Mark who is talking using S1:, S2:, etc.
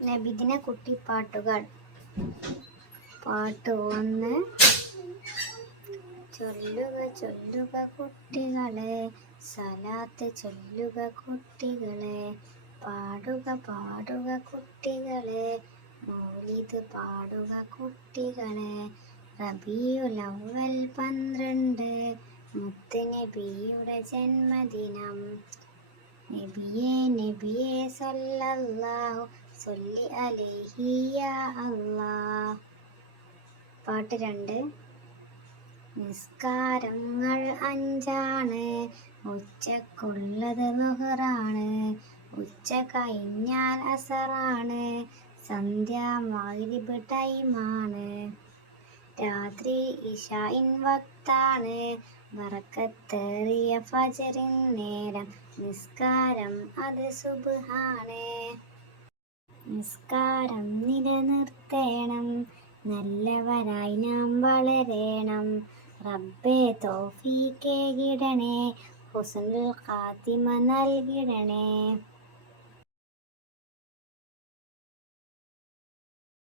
S1: നബിദിന കുട്ടിപ്പാട്ടുകൾ. പാട്ട് ഒന്ന്. ചൊല്ലുക ചൊല്ലുക കുട്ടികളെ. സലാത്ത് ചൊല്ലുക കുട്ടികളെ. പാടുക പാടുക കുട്ടികളെ. മൗലിത് പാടുക കുട്ടികളെ. റബിയുലവൽ പന്ത്രണ്ട്. മുത്ത് നബിയുടെ ജന്മദിനം. നബിയെ നബിയെ സല്ലല്ലാഹു സൊല്ലി അലൈഹി യാ അല്ലാഹ്. പാട്ട് രണ്ട്. നിസ്കാരങ്ങൾ അഞ്ചാണ്. ഉച്ചക്കുള്ളത് മുഹറാണ് ഉച്ച കഴിഞ്ഞാൽ അസറാണ്. സന്ധ്യ മഗ്രിബ് ടൈമാണ്. രാത്രി ഇഷായിൻ വക്താണ്. വറക്കത്തേറിയ ഫജറിൻ നേരം. നിസ്കാരം അത് സുബ്ഹാണ്. നിസ്കാരം നിലനിർത്തേണം. നല്ലവരായി നാം വളരേണം. റബ്ബേ തോഫീക്കേകിടണേ ഹുസനുൽ ഖാത്തിമ നൽകിടണേ.